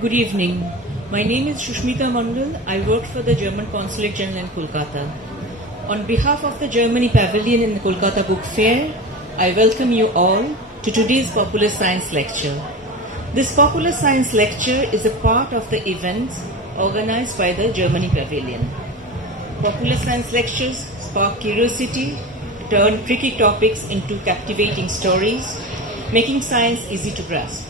Good evening. My name is Susmita Madal. I work for the German Consulate General in Kolkata. On behalf of the Germany Pavilion in the Kolkata Book Fair, I welcome you all to today's Popular Science Lecture. This Popular Science Lecture is a part of the events organized by the Germany Pavilion. Popular Science Lectures spark curiosity, turn tricky topics into captivating stories, making science easy to grasp.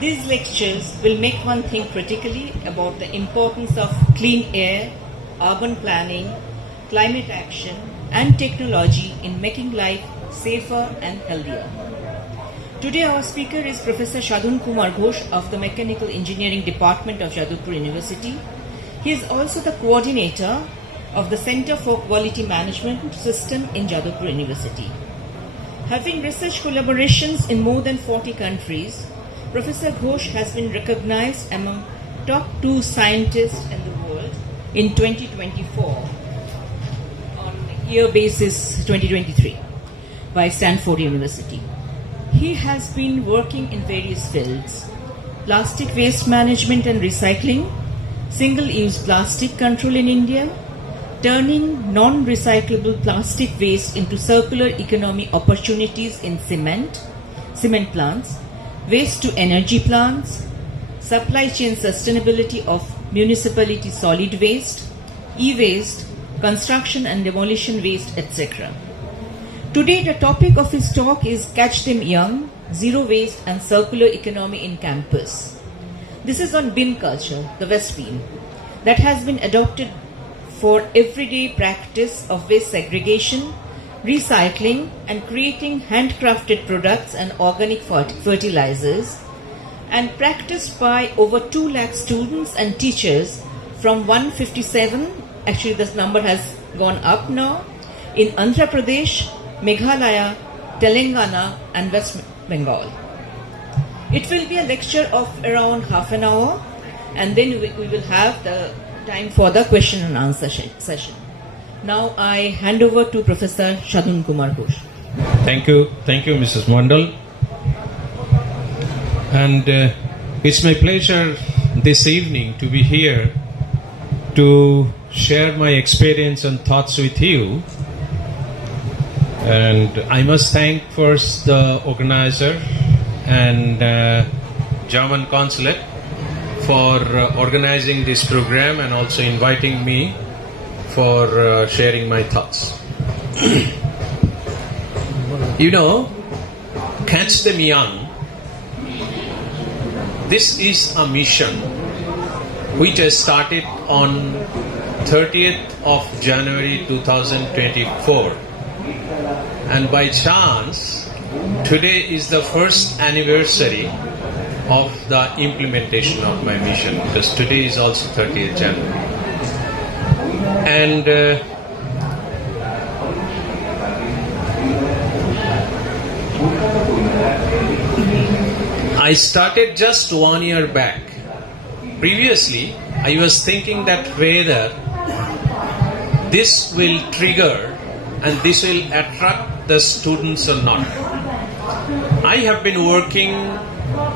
These lectures will make one think critically about the importance of clean air, urban planning, climate action, and technology in making life safer and healthier. Today our speaker is Professor Sadhan K Ghosh of the Mechanical Engineering Department of Jadavpur University. He is also the coordinator of the Center for Quality Management System in Jadavpur University. Having research collaborations in more than 40 countries, Professor Ghosh has been recognized among top 2 scientists in the world in 2024 on year basis 2023 by Stanford University. He has been working in various fields: plastic waste management and recycling, single-use plastic control in India, turning non-recyclable plastic waste into circular economy opportunities in cement plants, waste to energy plants, supply chain sustainability of municipality solid waste, e-waste, construction and demolition waste, etc. Today the topic of his talk is Catch Them Young, Zero Waste and Circular Economy in Campus. This is on bin culture, the West bin, that has been adopted for everyday practice of waste segregation, recycling and creating handcrafted products and organic fertilizers, and practiced by over 2 lakh students and teachers from 157, actually this number has gone up now, in Andhra Pradesh, Meghalaya, Telangana and West Bengal. It will be a lecture of around half an hour, and then we will have the time for the question and answer session. Now I hand over to Professor Sadhan K Ghosh. Thank you, Mrs. Madal. And it's my pleasure this evening to be here to share my experience and thoughts with you. And I must thank first the organizer and German Consulate for organizing this program and also inviting me for sharing my thoughts. Catch them young. This is a mission which has started on 30th of January 2024. And by chance, today is the first anniversary of the implementation of my mission, because today is also 30th January. And I started just 1 year back. Previously, I was thinking that whether this will trigger and this will attract the students or not. I have been working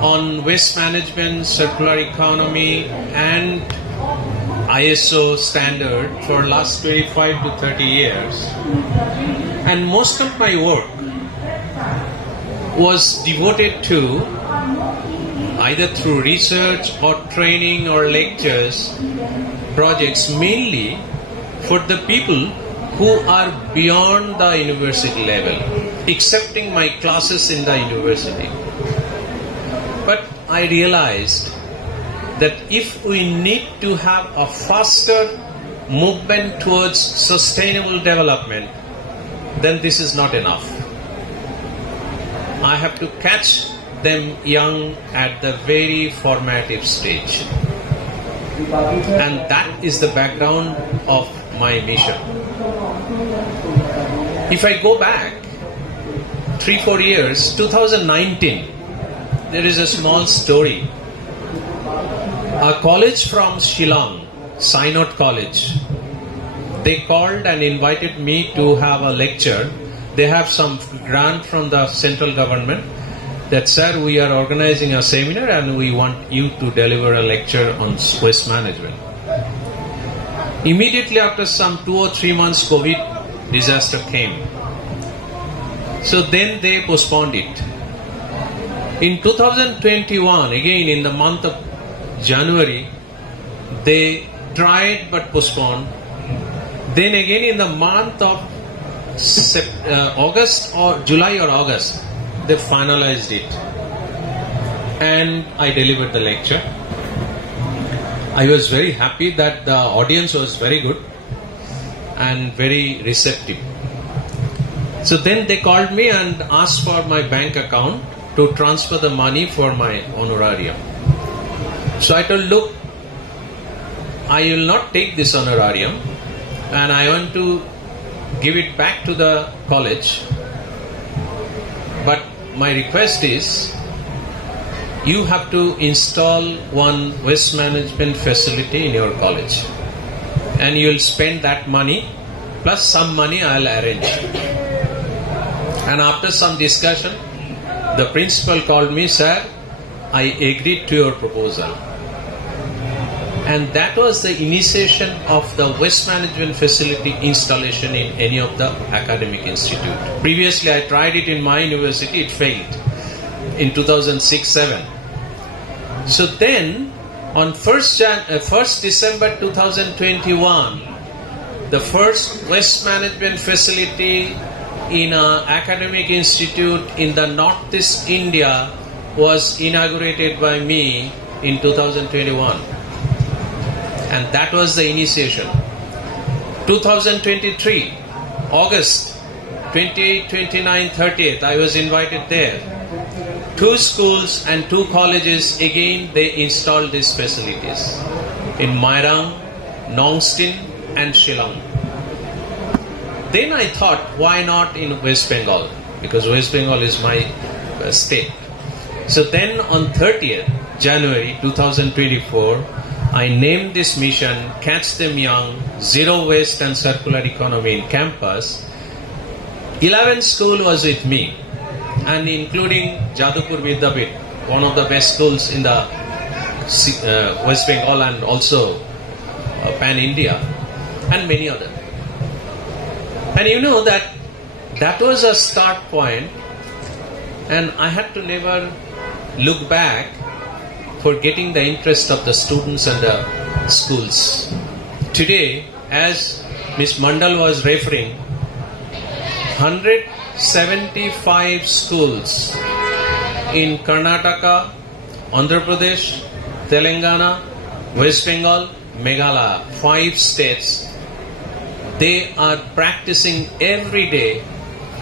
on waste management, circular economy and ISO standard for last 25 to 30 years, and most of my work was devoted to either through research or training or lectures, projects mainly for the people who are beyond the university level, accepting my classes in the university. But I realized that if we need to have a faster movement towards sustainable development, then this is not enough. I have to catch them young at the very formative stage. And that is the background of my mission. If I go back 3-4 years, 2019, there is a small story. A college from Shillong, Synod College, they called and invited me to have a lecture they have some grant from the central government that, sir, we are organizing a seminar and we want you to deliver a lecture on waste management. Immediately after some 2 or 3 months, COVID disaster came. So then they postponed it. In 2021, again in the month of January, they tried but postponed. Then again in the month of August or July or August, they finalized it. And I delivered the lecture. I was very happy that the audience was very good and very receptive. So then they called me and asked for my bank account to transfer the money for my honorarium. So I told, look, I will not take this honorarium and I want to give it back to the college. But my request is, you have to install one waste management facility in your college. And you will spend that money plus some money I will arrange. And after some discussion, the principal called me, sir, I agreed to your proposal. And that was the initiation of the waste management facility installation in any of the academic institute. Previously, I tried it in my university, it failed in 2006-07. So then, on 1st December 2021, the first waste management facility in an academic institute in the Northeast India was inaugurated by me in 2021. And that was the initiation. 2023, August 28, 29, 30th, I was invited there. 2 schools and 2 colleges, again they installed these facilities in Mairang, Nongstin and Shillong. Then I thought, why not in West Bengal? Because West Bengal is my state. So then on 30th January 2024, I named this mission Catch Them Young, Zero Waste and Circular Economy in Campus. 11 school was with me, and including Jadavpur Vidyapit, one of the best schools in the West Bengal and also Pan-India, and many others. And you know that was a start point, and I had to never look back for getting the interest of the students and the schools. Today, as Ms Madal was referring, 175 schools in Karnataka, Andhra Pradesh, Telangana, West Bengal, Meghalaya, 5 states, they are practicing every day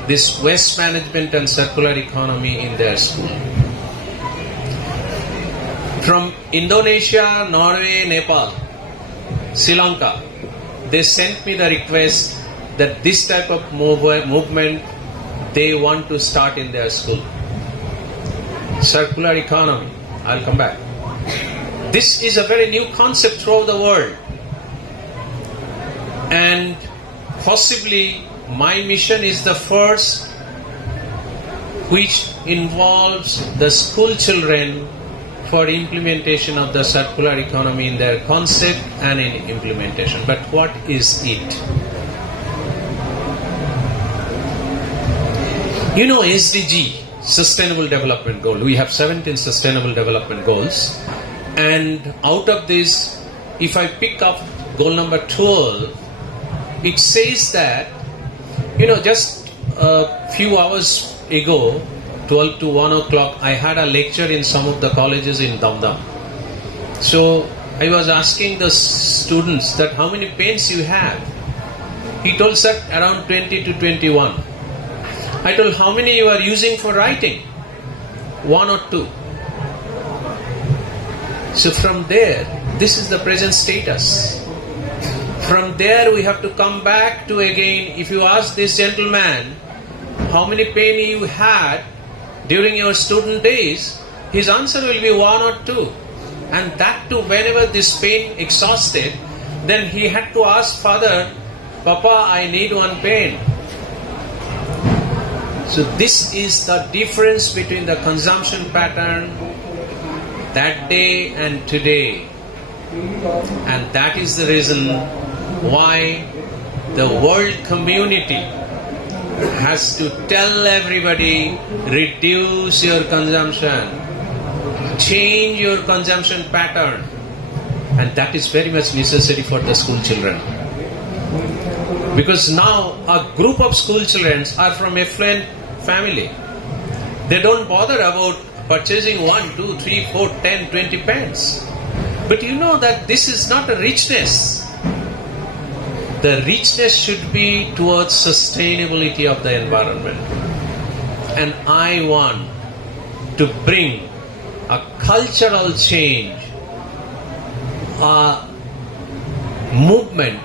this waste management and circular economy in their school. From Indonesia, Norway, Nepal, Sri Lanka, they sent me the request that this type of movement they want to start in their school. Circular economy, I'll come back. This is a very new concept throughout the world. And possibly my mission is the first which involves the school children for implementation of the circular economy in their concept and in implementation. But what is it? You know, SDG, Sustainable Development Goal. We have 17 Sustainable Development Goals. And out of this, if I pick up goal number 12, it says that, you know, just a few hours ago, 12 to 1 o'clock, I had a lecture in some of the colleges in Damdam. So I was asking the students that how many pens you have. He told, sir, around 20 to 21. I told, how many you are using for writing? 1 or 2. So from there, this is the present status. From there we have to come back to again, if you ask this gentleman, how many pen you had during your student days, his answer will be 1 or 2. And that too, whenever this pen exhausted, then he had to ask father, Papa, I need 1 pen. So this is the difference between the consumption pattern that day and today. And that is the reason why the world community has to tell everybody, reduce your consumption, change your consumption pattern. And that is very much necessary for the school children. Because now a group of school children are from affluent family. They don't bother about purchasing 1, 2, 3, 4, 10, 20 pens. But you know that this is not a richness. The richness should be towards sustainability of the environment. And I want to bring a cultural change, a movement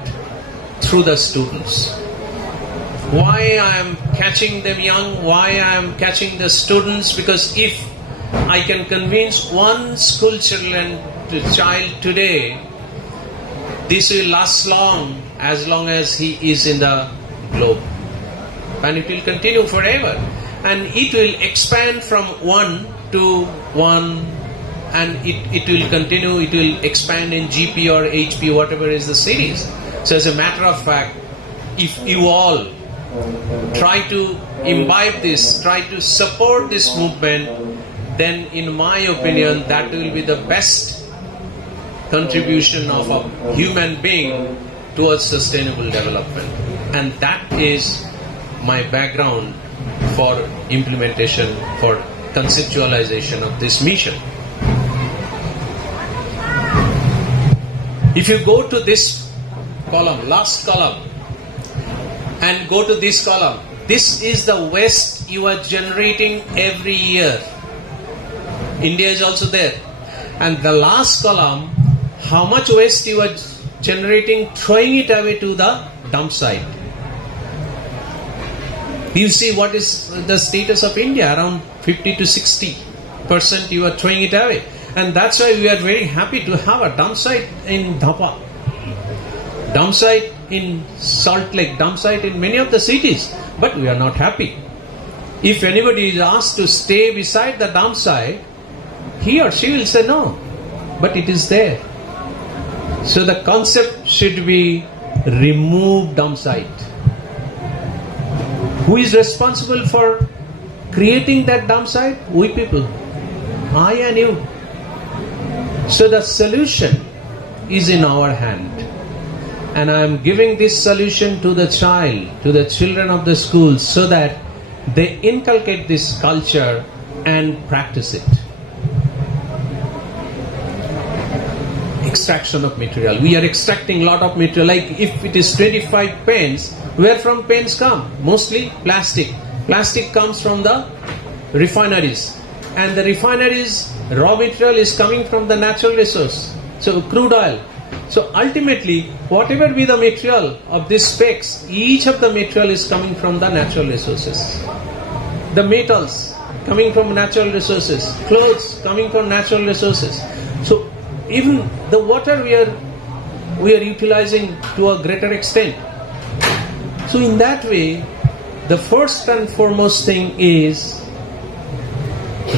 through the students. Why I am catching them young, why I am catching the students, because if I can convince one school child today, this will last long as he is in the globe. And it will continue forever. And it will expand from 1 to 1, and it will continue, it will expand in GP or HP, whatever is the series. So as a matter of fact, if you all try to imbibe this, try to support this movement, then in my opinion, that will be the best contribution of a human being towards sustainable development. And that is my background for implementation, for conceptualization of this mission. If you go to this column, last column, and go to this column, this is the waste you are generating every year. India is also there. And the last column, how much waste you are generating, throwing it away to the dump site. You see what is the status of India, around 50 to 60% you are throwing it away. And that's why we are very happy to have a dump site in Dhapa, dump site in Saltlake, dump site in many of the cities. But we are not happy. If anybody is asked to stay beside the dump site, he or she will say no. But it is there. So the concept should be remove dump site. Who is responsible for creating that dump site? We people. I and you. So the solution is in our hand. And I am giving this solution to the child, to the children of the schools, so that they inculcate this culture and practice it. Extraction of material. We are extracting a lot of material. Like if it is 25 pens, where from pens come? Mostly plastic. Plastic comes from the refineries. And the refineries, raw material is coming from the natural resource. So crude oil. So ultimately, whatever be the material of these specs, each of the material is coming from the natural resources. The metals coming from natural resources. Clothes coming from natural resources. So even the water we are utilizing to a greater extent. So in that way, the first and foremost thing is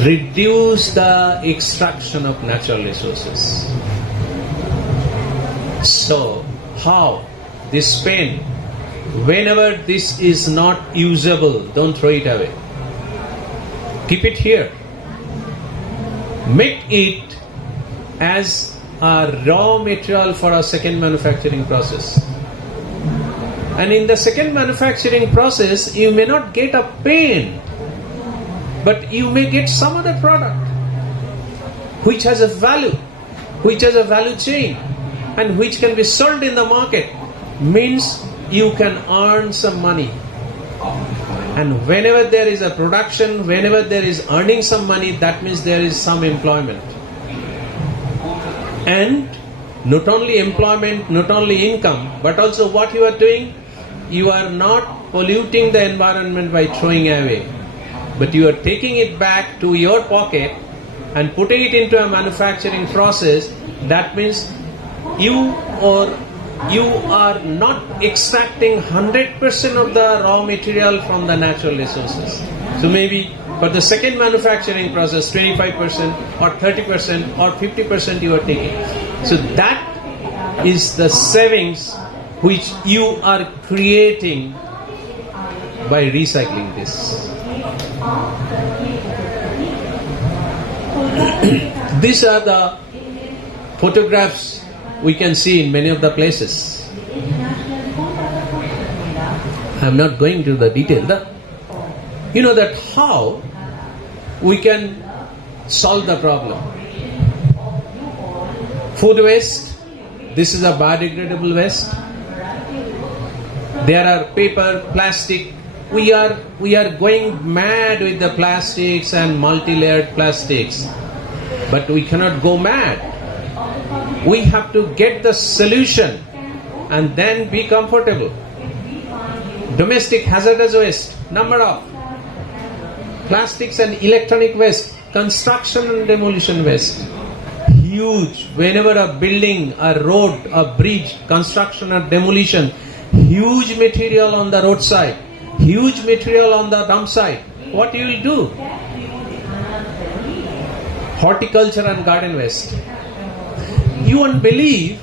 reduce the extraction of natural resources. So how? This pen, whenever this is not usable, don't throw it away. Keep it here. Make it as a raw material for a second manufacturing process. And in the second manufacturing process, you may not get a pen, but you may get some other product which has a value, which has a value chain, and which can be sold in the market. Means you can earn some money. And whenever there is a production, whenever there is earning some money, that means there is some employment. And not only employment, not only income, but also what you are doing, you are not polluting the environment by throwing away, but you are taking it back to your pocket and putting it into a manufacturing process. That means you or you are not extracting 100% of the raw material from the natural resources. So maybe for the second manufacturing process, 25% or 30% or 50% you are taking. So that is the savings which you are creating by recycling this. These are the photographs we can see in many of the places. I am not going to the detail. You know that how we can solve the problem. Food waste, this is a biodegradable waste. There are paper, plastic. We are going mad with the plastics and multi-layered plastics. But we cannot go mad. We have to get the solution and then be comfortable. Domestic hazardous waste, number of plastics and electronic waste, construction and demolition waste, huge. Whenever a building, a road, a bridge, construction or demolition, huge material on the roadside, huge material on the dump site. What you will do? Horticulture and garden waste. You won't believe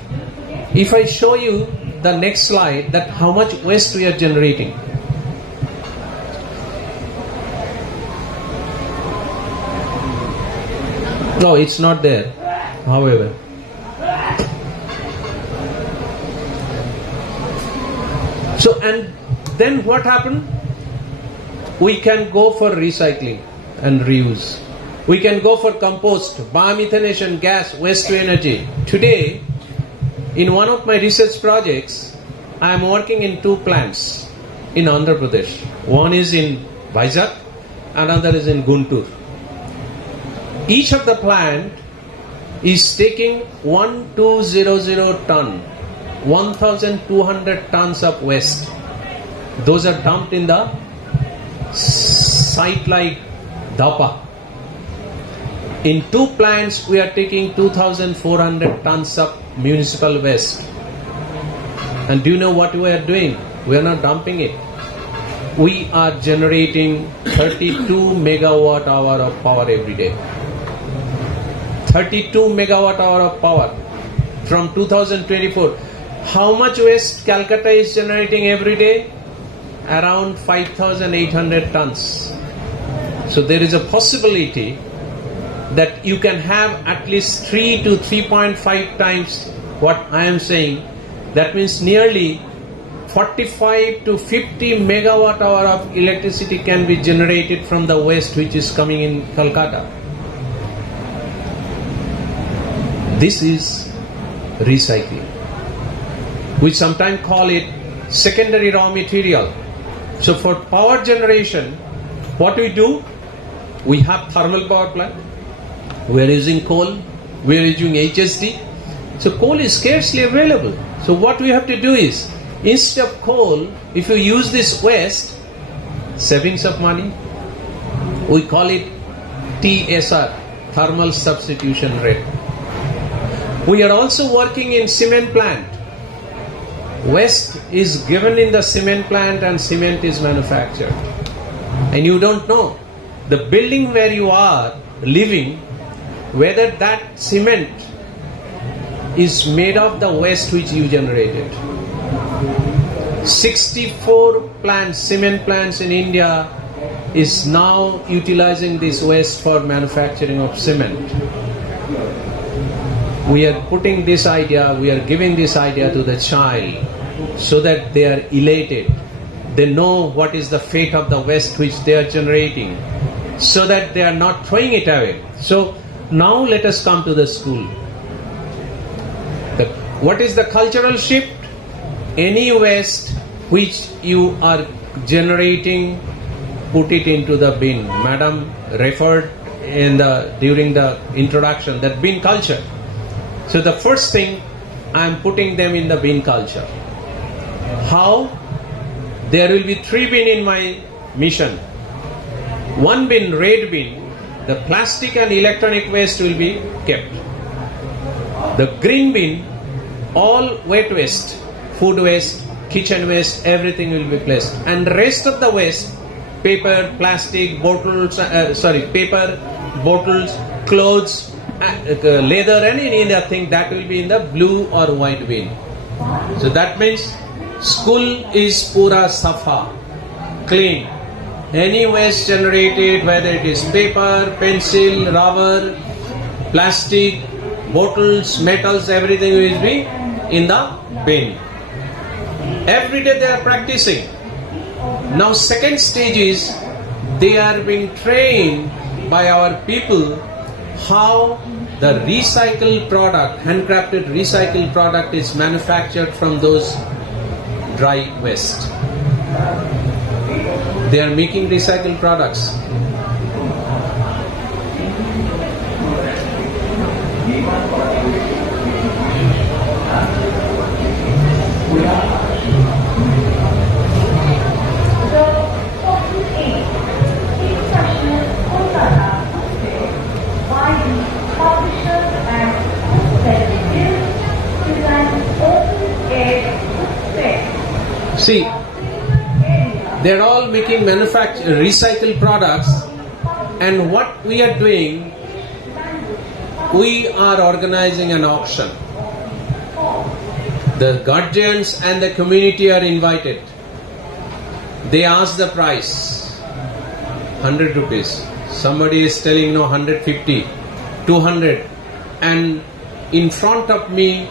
if I show you the next slide that how much waste we are generating. No, it's not there. However, so and then what happened? We can go for recycling and reuse. We can go for compost, biomethanation, gas, waste to energy. Today, in one of my research projects, I am working in 2 plants in Andhra Pradesh. One is in Vizag, another is in Guntur. Each of the plant is taking 1200 ton, 1200 tons of waste. Those are dumped in the site like Dapa. In 2 plants, we are taking 2,400 tons of municipal waste. And do you know what we are doing? We are not dumping it. We are generating 32 megawatt hour of power every day. 32 megawatt hour of power from 2024. How much waste Calcutta is generating every day? Around 5,800 tons. So there is a possibility that you can have at least 3 to 3.5 times what I am saying. That means nearly 45 to 50 megawatt hour of electricity can be generated from the waste which is coming in Kolkata. This is recycling. We sometimes call it secondary raw material. So for power generation, what we do? We have thermal power plant. We are using coal. We are using HSD. So coal is scarcely available. So what we have to do is, instead of coal, if you use this waste, savings of money, we call it TSR, thermal substitution rate. We are also working in cement plant. Waste is given in the cement plant and cement is manufactured. And you don't know the building where you are living, whether that cement is made of the waste which you generated. 64 plants, cement plants in India is now utilizing this waste for manufacturing of cement. We are putting this idea, we are giving this idea to the child so that they are elated. They know what is the fate of the waste which they are generating, so that they are not throwing it away. So now let us come to the school. What is the cultural shift? Any waste which you are generating, put it into the bin. Madam referred during the introduction that bin culture. So the first thing, I am putting them in the bin culture. How? There will be 3 bin in my mission. 1 bin, red bin, the plastic and electronic waste will be kept. The green bin, all wet waste, food waste, kitchen waste, everything will be placed. And rest of the waste, paper, plastic, bottles, paper, bottles, clothes, leather, and any other thing, that will be in the blue or white bin. So that means school is pura safa, clean. Any waste generated, whether it is paper, pencil, rubber, plastic, bottles, metals, everything will be in the bin. Every day they are practicing. Now second stage is they are being trained by our people how the recycled product, handcrafted recycled product is manufactured from those dry waste. They are making recycled products. See, they're all making recycled products, and what we are doing, we are organizing an auction. The guardians and the community are invited. They ask the price, 100 rupees. Somebody is telling no, 150, 200, and in front of me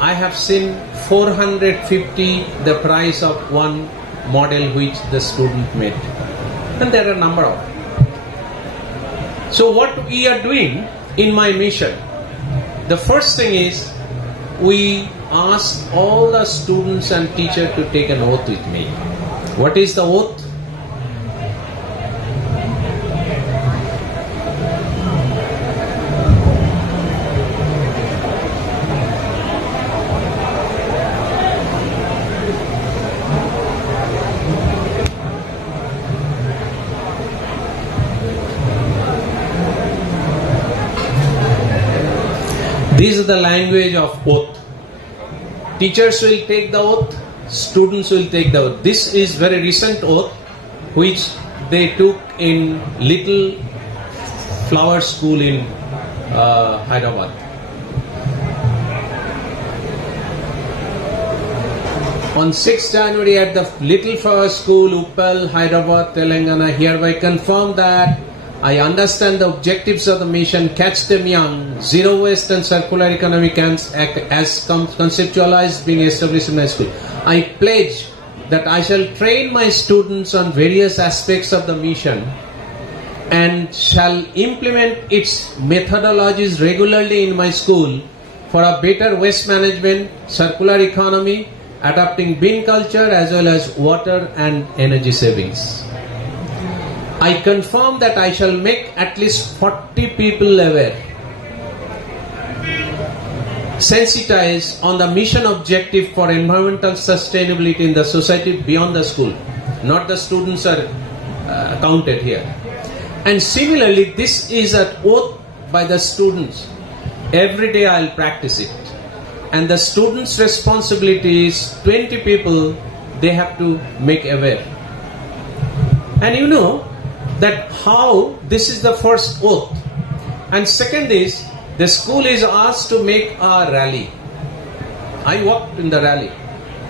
I have seen 450 the price of one model which the student made. And there are a number of. So what we are doing in my mission, the first thing is we ask all the students and teachers to take an oath with me. What is the oath? This is the language of oath. Teachers will take the oath, students will take the oath. This is very recent oath which they took in Little Flower School in Hyderabad. On 6th January at the Little Flower School, Uppal, Hyderabad, Telangana, hereby confirm that I understand the objectives of the mission, catch them young, zero waste and circular economy as conceptualized being established in my school. I pledge that I shall train my students on various aspects of the mission and shall implement its methodologies regularly in my school for a better waste management, circular economy, adopting bin culture as well as water and energy savings. I confirm that I shall make at least 40 people aware, sensitized on the mission objective for environmental sustainability in the society beyond the school. Not the students are counted here. And similarly, this is an oath by the students. Every day I will practice it. And the students' responsibility is 20 people they have to make aware. And you know that how this is the first oath. And second is, the school is asked to make a rally. I walked in the rally,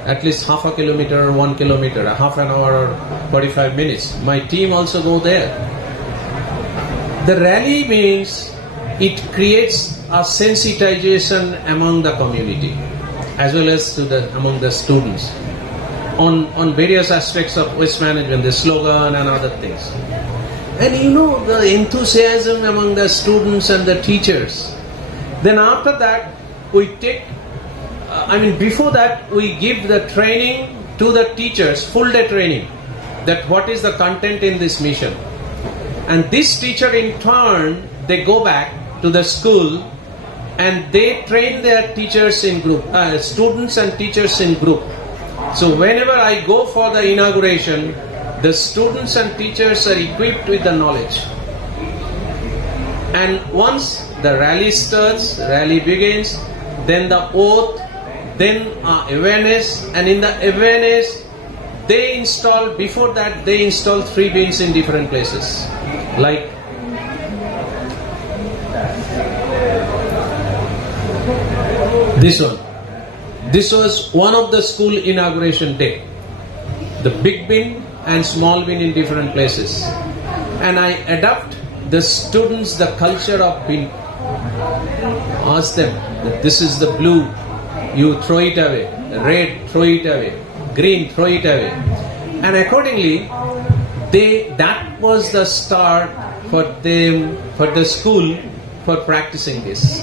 at least half a kilometer or 1 kilometer, a half an hour or 45 minutes. My team also go there. The rally means it creates a sensitization among the community as well as among the students on various aspects of waste management, the slogan and other things. And you know, the enthusiasm among the students and the teachers. Then after that, we take, before that, we give the training to the teachers, full day training, that what is the content in this mission. And this teacher in turn, they go back to the school and they train their teachers in group, students and teachers in group. So whenever I go for the inauguration, the students and teachers are equipped with the knowledge. And once the rally starts, rally begins, then the oath, then awareness, and in the awareness, they install, before that, they install 3 bins in different places. Like this one. This was one of the school inauguration day. The big bin and small bin in different places. And I adapt the students the culture of bin. Ask them that this is the blue, you throw it away. Red, throw it away. Green, throw it away. And accordingly, that was the start for them, for the school, for practicing this.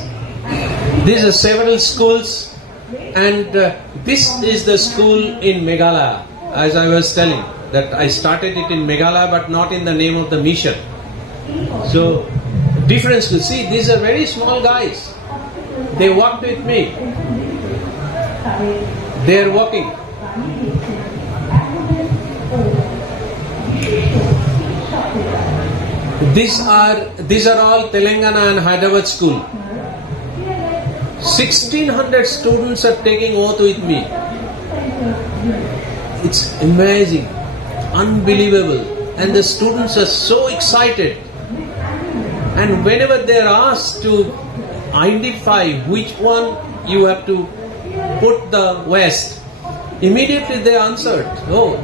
These are several schools, and this is the school in Meghalaya. As I was telling, that I started it in Meghalaya, but not in the name of the mission. So, different schools. See, these are very small guys. They worked with me. They are working. These are all Telangana and Hyderabad school. 1600 students are taking oath with me. It's amazing, unbelievable, and the students are so excited. And whenever they are asked to identify which one you have to put the waste, immediately they answered, oh,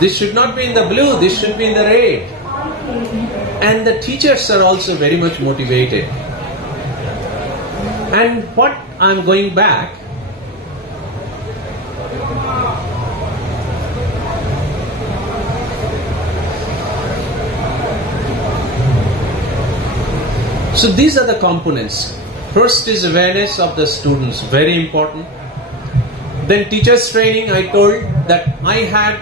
this should not be in the blue, this should be in the red. And the teachers are also very much motivated. And what I'm going back, so these are the components. First is awareness of the students, very important. Then teachers training, I told that I had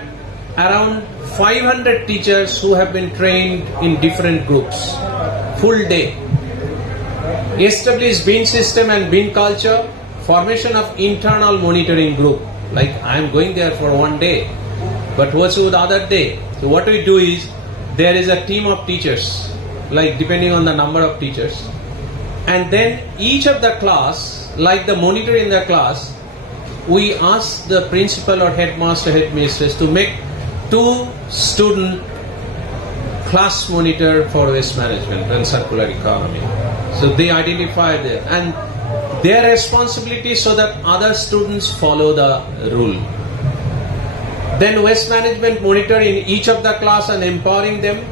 around 500 teachers who have been trained in different groups, full day. Established bin system and bin culture, formation of internal monitoring group. Like I am going there for one day, but what's with the other day? So what we do is, there is a team of teachers, like depending on the number of teachers, and then each of the class, like the monitor in the class, we ask the principal or headmaster, headmistress to make 2 student class monitor for waste management and circular economy. So they identify there, and their responsibility so that other students follow the rule. Then waste management monitor in each of the class and empowering them,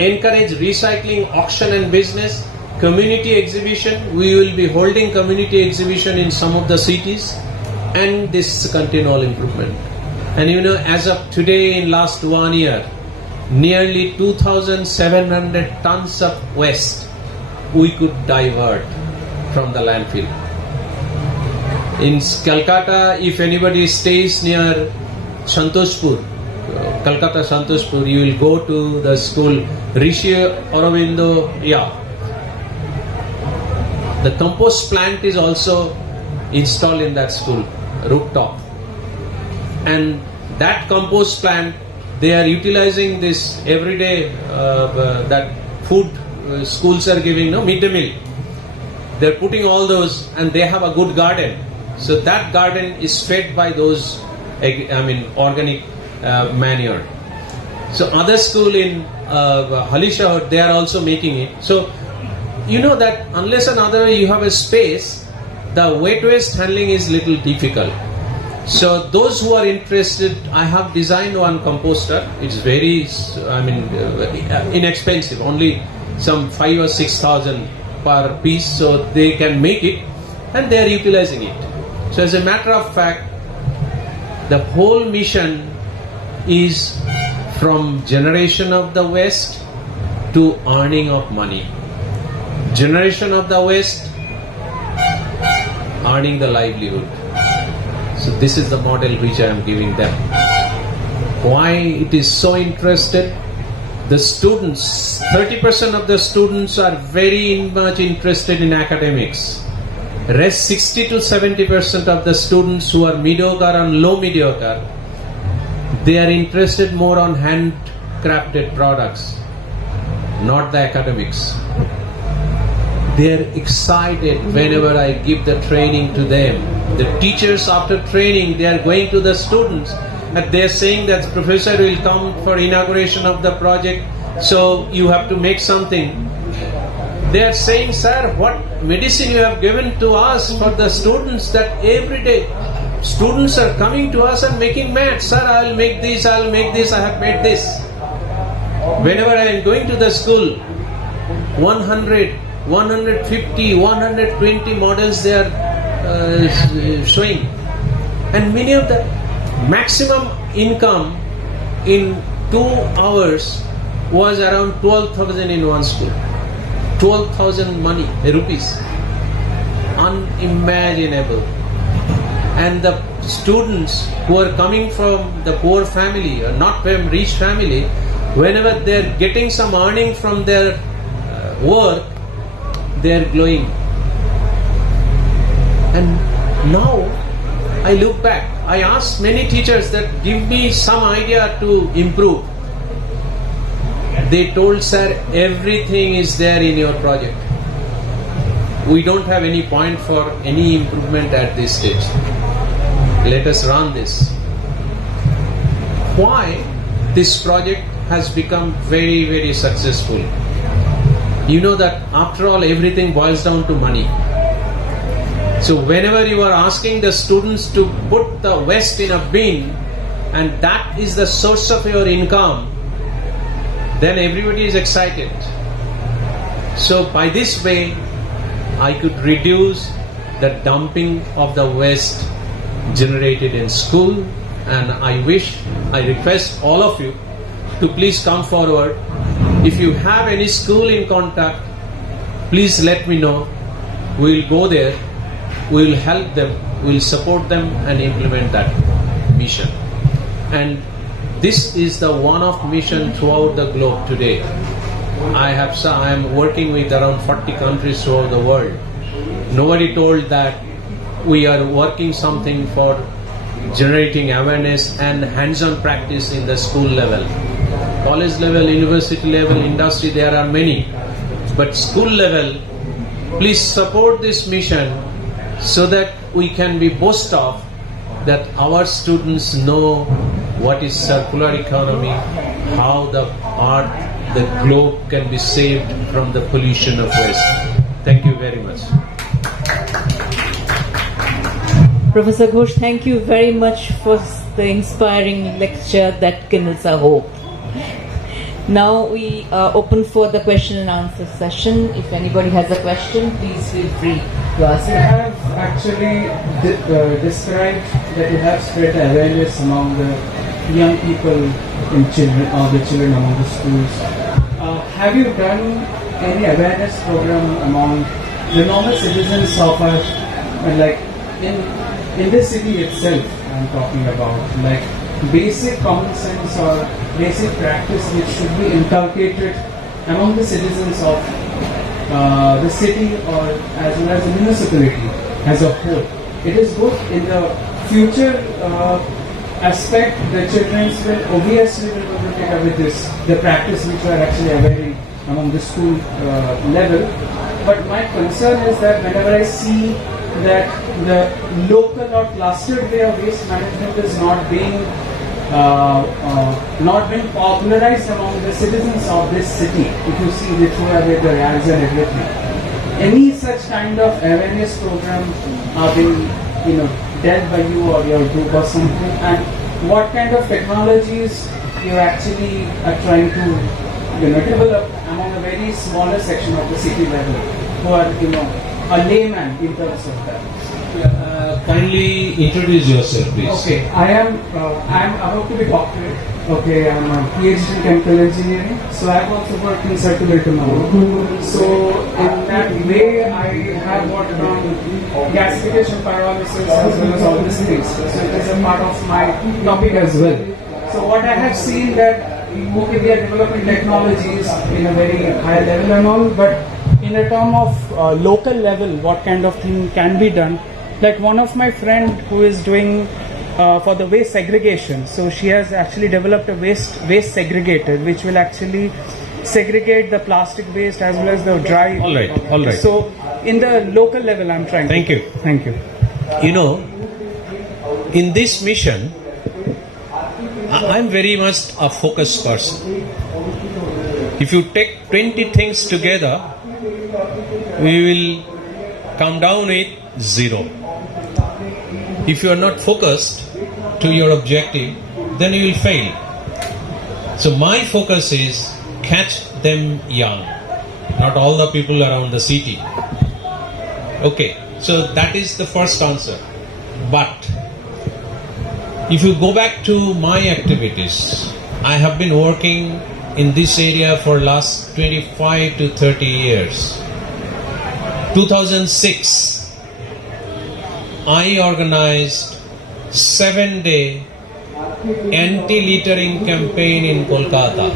encourage recycling, auction and business, community exhibition. We will be holding community exhibition in some of the cities, and this continual improvement. And you know, as of today, in last 1 year, nearly 2,700 tons of waste we could divert from the landfill. In Kolkata, if anybody stays near Santoshpur, Kolkata Santoshpur, you will go to the school Rishi Aurobindo. The compost plant is also installed in that school, rooftop. And that compost plant, they are utilizing this every day, that food schools are giving, midday meal. They are putting all those, and they have a good garden. So that garden is fed by those, organic manure. So other school in Halisha, they are also making it. So you know that unless another you have a space, the wet waste handling is little difficult. So those who are interested, I have designed one composter. It's very, inexpensive, only some 5,000 or 6,000 per piece. So they can make it, and they are utilizing it. So as a matter of fact, the whole mission is from generation of the waste to earning of money. Generation of the waste, earning the livelihood. So this is the model which I am giving them. Why it is so interested? The students, 30% of the students are very much interested in academics. Rest 60 to 70% of the students who are mediocre and low mediocre, they are interested more on handcrafted products, not the academics. They are excited whenever I give the training to them. The teachers, after training, they are going to the students and they are saying that professor will come for inauguration of the project, so you have to make something. They are saying, sir, what medicine you have given to us for the students, that every day students are coming to us and making mad. Sir, I will make this, I will make this, I have made this. Whenever I am going to the school, 100, 150, 120 models they are showing. And many of the maximum income in 2 hours was around 12,000 in one school. 12,000 money, rupees. Unimaginable. And the students who are coming from the poor family or not from rich family, whenever they are getting some earning from their work, they are glowing. And now I look back, I asked many teachers that give me some idea to improve. They told, sir, everything is there in your project. We don't have any point for any improvement at this stage. Let us run this. Why this project has become very, very successful? You know that after all, everything boils down to money. So whenever you are asking the students to put the waste in a bin and that is the source of your income, then everybody is excited. So by this way, I could reduce the dumping of the waste generated in school, and I request all of you to please come forward. If you have any school in contact, please let me know. We will go there, we will help them, we will support them and implement that mission. And this is the one-off mission throughout the globe today. I am working with around 40 countries throughout the world. Nobody told that we are working something for generating awareness and hands-on practice in the school level. College level, university level, industry, there are many. But school level, please support this mission so that we can be boast of that our students know what is circular economy, how the earth, the globe can be saved from the pollution of waste. Thank you very much. Professor Ghosh, thank you very much for the inspiring lecture that kindles our hope. Now we are open for the question and answer session. If anybody has a question, please feel free to ask. You have actually described that you have spread awareness among the young people in children, or the children among the schools. Have you done any awareness program among the normal citizens of our, like in this city itself? I'm talking about like basic common sense or basic practice which should be inculcated among the citizens of the city or as well as the municipality as a whole. It is good in the future aspect. The children will obviously will take up with this, the practice which we are actually availing among the school level. But my concern is that whenever I see that the local or clustered way of waste management is not being popularized among the citizens of this city. If you see, they throw away the rags and everything. Any such kind of awareness program are being, dealt by you or your group or something? And what kind of technologies you actually are trying to, develop among a very smaller section of the city level who are, a layman in terms of that? Kindly introduce yourself, please. Okay, I am about to be doctorate. Okay, I'm a PhD in chemical engineering. So I've also worked in circulator now. So in that way, I have worked on gasification, pyrolysis, as well as all these things. So it is a part of my topic as well. So what I have seen that okay, we are developing technologies in a very high level and all, but in a term of local level, what kind of thing can be done? Like one of my friend who is doing for the waste segregation, so she has actually developed a waste segregator which will actually segregate the plastic waste as well as the dry. All right. So in the local level, I'm trying. Thank you. Thank you. You know, in this mission, I'm very much a focused person. If you take 20 things together, we will come down with 0. If you are not focused to your objective, then you will fail. So my focus is catch them young, not all the people around the city. Okay, so that is the first answer. But if you go back to my activities, I have been working in this area for last 25 to 30 years. 2006, I organized 7-day anti-littering campaign in Kolkata.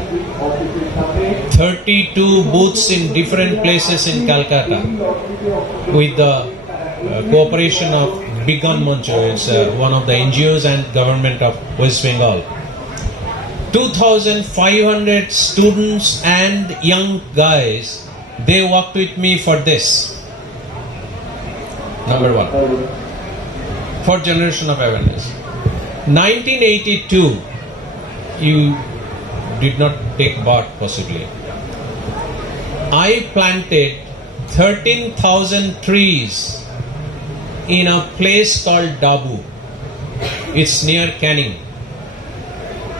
32 booths in different places in Calcutta with the cooperation of Bigan Mancho, it's one of the NGOs and government of West Bengal. 2,500 students and young guys, they worked with me for this. Number one, for generation of awareness. 1982, you did not take part possibly. I planted 13,000 trees in a place called Dabu. It's near Canning.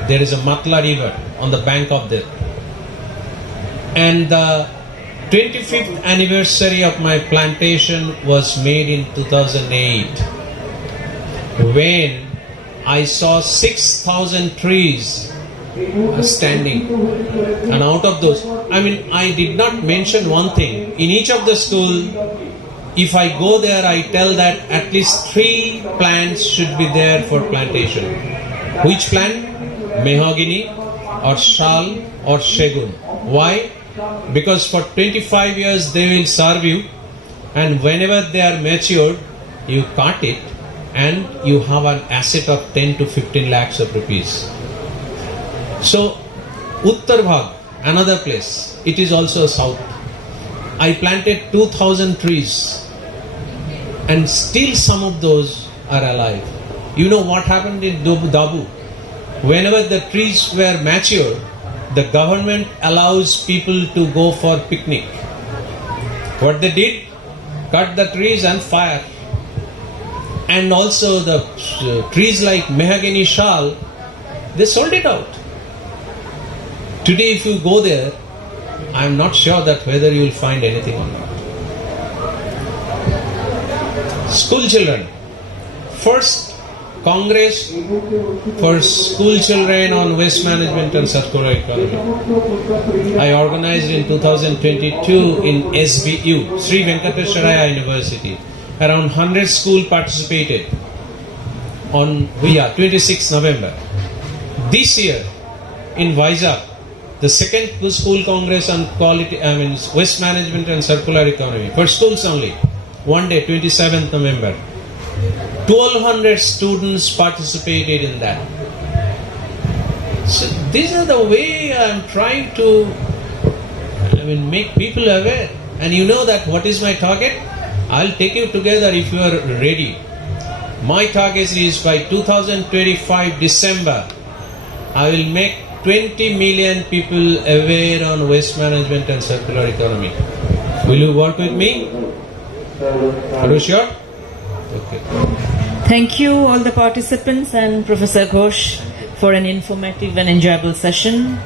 There is a Matla river on the bank of that. And the 25th anniversary of my plantation was made in 2008, when I saw 6,000 trees standing. And out of those, I did not mention one thing. In each of the school, if I go there, I tell that at least 3 plants should be there for plantation. Which plant? Mahogany or shal or shagun. Why? Because for 25 years they will serve you, and whenever they are matured, you cut it and you have an asset of 10 to 15 lakhs of rupees. So, Uttar Bhag, another place, it is also south. I planted 2,000 trees, and still some of those are alive. You know what happened in Dabu? Whenever the trees were mature, the government allows people to go for picnic. What they did? Cut the trees and fire. And also the trees like mahogany shal, they sold it out. Today if you go there, I am not sure that whether you will find anything or not. School children. First Congress for school children on waste management and circular economy. I organized in 2022 in SBU, Sri Venkateswaraya University. Around 100 schools participated on 26 November. This year in Vizag, the second school congress on waste management and circular economy for schools only. One day, 27th November. 1,200 students participated in that. So these are the way I am trying to make people aware. And you know that what is my target? I'll take you together if you are ready. My target is by 2025 December, I will make 20 million people aware on waste management and circular economy. Will you work with me? Are you sure? Okay. Thank you all the participants and Professor Ghosh for an informative and enjoyable session.